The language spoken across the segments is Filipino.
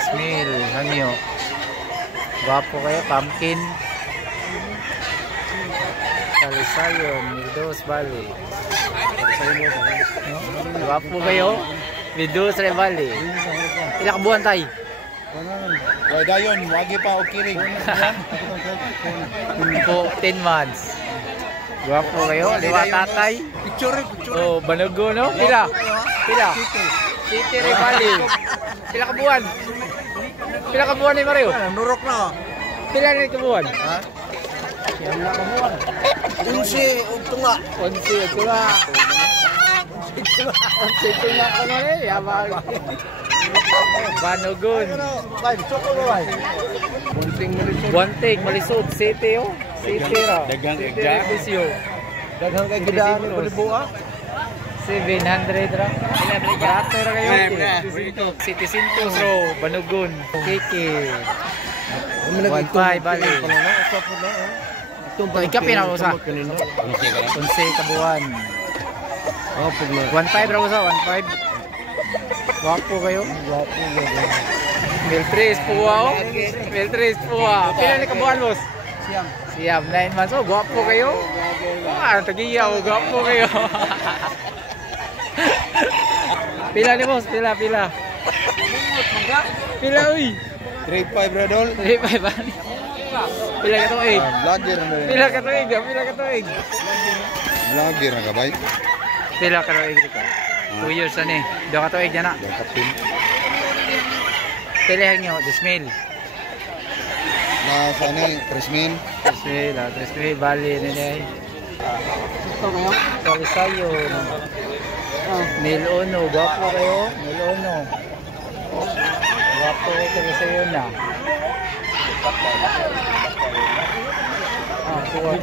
Desmil, hangyo. Gwapo kayo, pumpkin. Salisayon, Mildos Valley. Gwapo kayo, Mildos Valley. Ilang buwan tayo? Why dayon, wagi pa o kiring. Po, 10 months. Gwapo kayo, liwa tatay. Picture. Oh, Banugo, no? Pila? City Valley. Pila ka buwan? Pila ka buwan ni Mario? Nurok na. Pila na kabuwan? Ha? Siyam na kabuwan. 11 tunga. 11 tunga. 11 tunga ko na rin. Yabang. Banugon. Buanting, Malisod. City, oh. City, ra. Dagang City, kagda. Rebusyo. Daghang kay gidaan ni Balibuha. 700 ra. Barato ra kayo. City Sintos, ro. Banugon. Kiki. 1.5 bali. Ikapi na usa. 11 kabuan. 1.5 ra usa, 1.5. Wapo kayo. Miltris puwa, oh. Miltris puwa. Pila ni kabuan, boss? Siyam. 9 months. Oh, gwapo kayo. Ah, tagiyaw, gwapo kayo. Pila ni boss? Pila. Pila, uy. 3.5 radol. 3.5 ba? Pila ka tuig? Vlogger na. Pila ka tuig? Vlogger na ka bay. Pila ka tuig ka? 2 years na ni. 2 ka tuig na. Kapin. Pilihan nyo, Desmil. Na sana Prismin. Desmil, bali nila. Salisayon. Milono, gwapo kayo. Milono. Gwapo kayo Salisayon na. Kuha.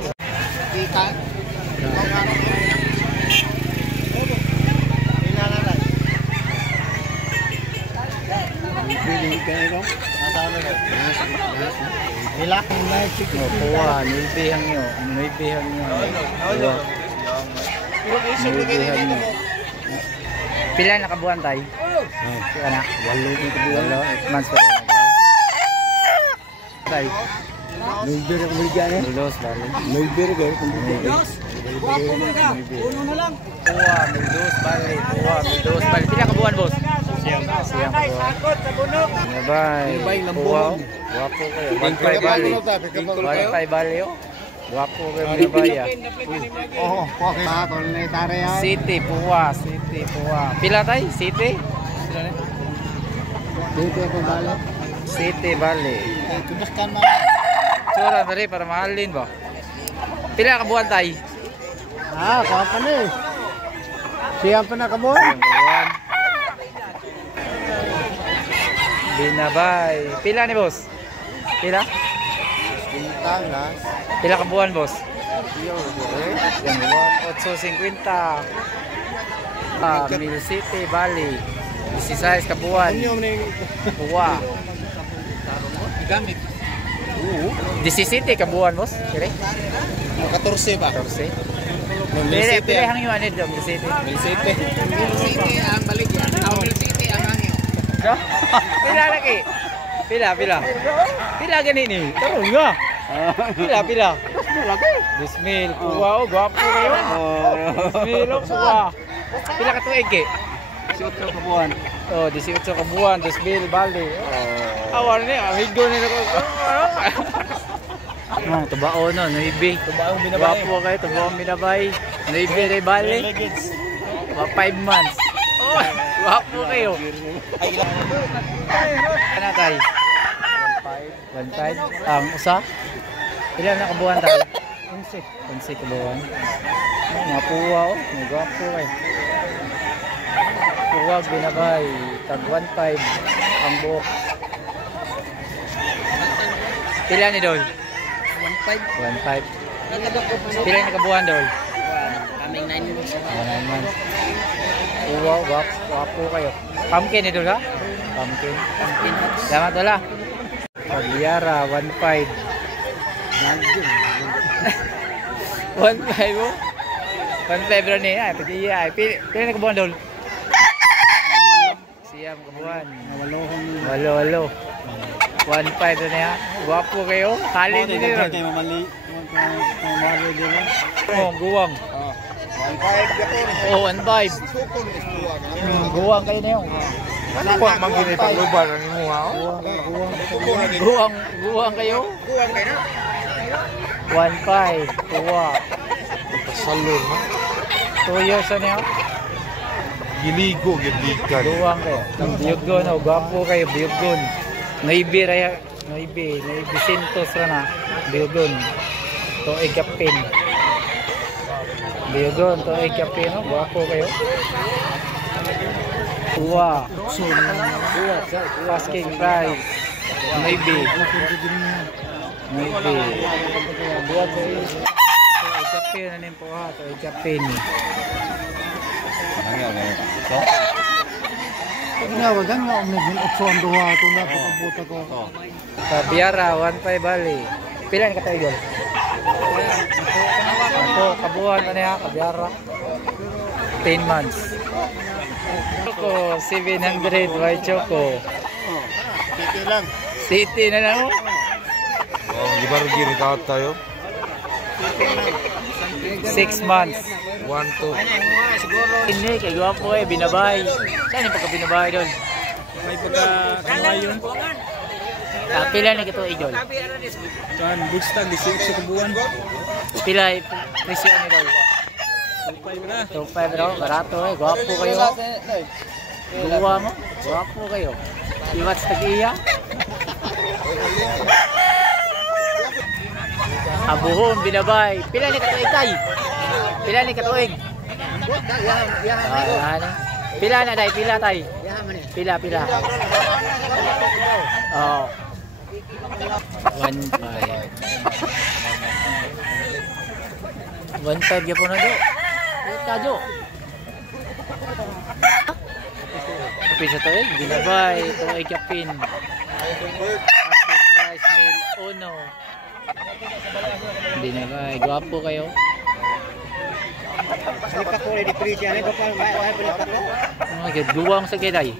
Ila. Kuha, nilbihang nyo. Pila na kabuhan tayo? Pila na? 8 months pa rin. Tayo? Nulber ang bigyan eh. Mildos, bali. Nulber ka. Uno na lang. Mildos, bali. Pila kabuhan, boss? Siyang kabuhan. Nabay. Puwa. Gwapo kayo. 1.5 bali. 1.5 bali, oh. Gwapo kayo, nabay. Oh, okay ba? Tolnetare yan. City, Puwa. Pila tayo? City? Dito ako bala. City, bali. Kubaskan mo. Tsura na rin para mahalin ba? Pila kabuhan tayo? Kapan eh. Siyam pa na kabuhan. Siyang kabuhan. Binabay. Pila ni boss? Pila? Bintangas. Pila kabuhan, boss? Siyam. Siyang kabuhan. 8.50. Mill City, Bali. 16 kabuhan. Puwa. Gamit. 17 kabuhan, boss? Kire? 14 ba? 14. Mill Pila hang yung anid Mill City? Mill City ang balik yan. Mill City ang hangin. Pila lagi? Pila ganit ni? Tarong nga. Pila. Desmil, Puwa, oh, gwapo kayo. Desmil, oh, Puwa. Pila ka tuig eh? 18 kabuhan. Oh, 18 kabuhan, Desmil, Bali. Awar niya, amigo nila ko. Tubao no, Nuibi. Tubaong binabay. Gwapo kayo, tubaong binabay. Nuibi, Bali. 5 months. Oh, gwapo kayo. Ano tayo? 1.5. Ang usa? Ilan na kabuhan tayo? 11 kabuhan. Mga puwa, oh. Mga gwapo kayo. Puwag, binabay. Tag 1.5. Ang buhok. Pila ni Dol? 1.5. Pila ni kabuhan, Dol? Kaming 9 months. 9 months. Wow, wapo kayo. Pumpkin ni Dol, ha? Pumpkin. Salamat, Dol, ha? Pagliara, 1.5. 1.5 mo? 1.5 rin niya. Pila ni kabuhan, Dol? Siyam kabuan. Walo. 1.5 na yan. Guwapo kayo. Halin din nyo. Mamali di ba? Oh, guwang. 1.5 Oh, 1.5. Guwang kayo na yun. Ano po ang magiging paglubar ang imo ha? Guwang kayo. 1.5. Kuwa. Salon ha? 2 years na niya. Giligo, gidikan. Guwang kayo. Biyuggon. Oh, guwapo kayo. Biyuggon. Naibi raya. Naibi Sintos na. Biyuggon. To ikapin. Biyuggon. To ikapin. Oh, guwapo kayo. Kuwa. Asking price. Maybe. Buat ko is. So, ikapin na rin po ha. So, ikapin. Wag nga umigil 8 duha ito na pagbuta ko. Sa Biara, 1.5 bali. Pila ka tayo doon? Ako, kabuhan na niya, Kabiara. 10 months. Choco, 700 white choco. City lang. City na lang. Oh, gibar gini taot tayo. 6 months. 1, 2. Hindi, kay gwapo eh, binabay. Saan yung pagka-binabay doon? May pagka-kamay yun. Pila na ito, Idol? Kan Budstag, 18 kabuan. Pila yung presyo ni Idol? 2.5 na. 2.5 raw, barato eh, gwapo kayo. Guwa mo, gwapo kayo. Iwats tag-iya. Abuhon, binabay. Pila ni katuig tay? Pila ni katuig? Pila na day, pila tay? Pila. Oh. 1.5. 1.5 yapon na do. Kajo. Pisa to eh, binabay, ito ay kapin. Asking price meal, uno. Binabay, gwapo kayo. Balikat ko di pretty ano ko pa. Oh my god, duwang sa kiday.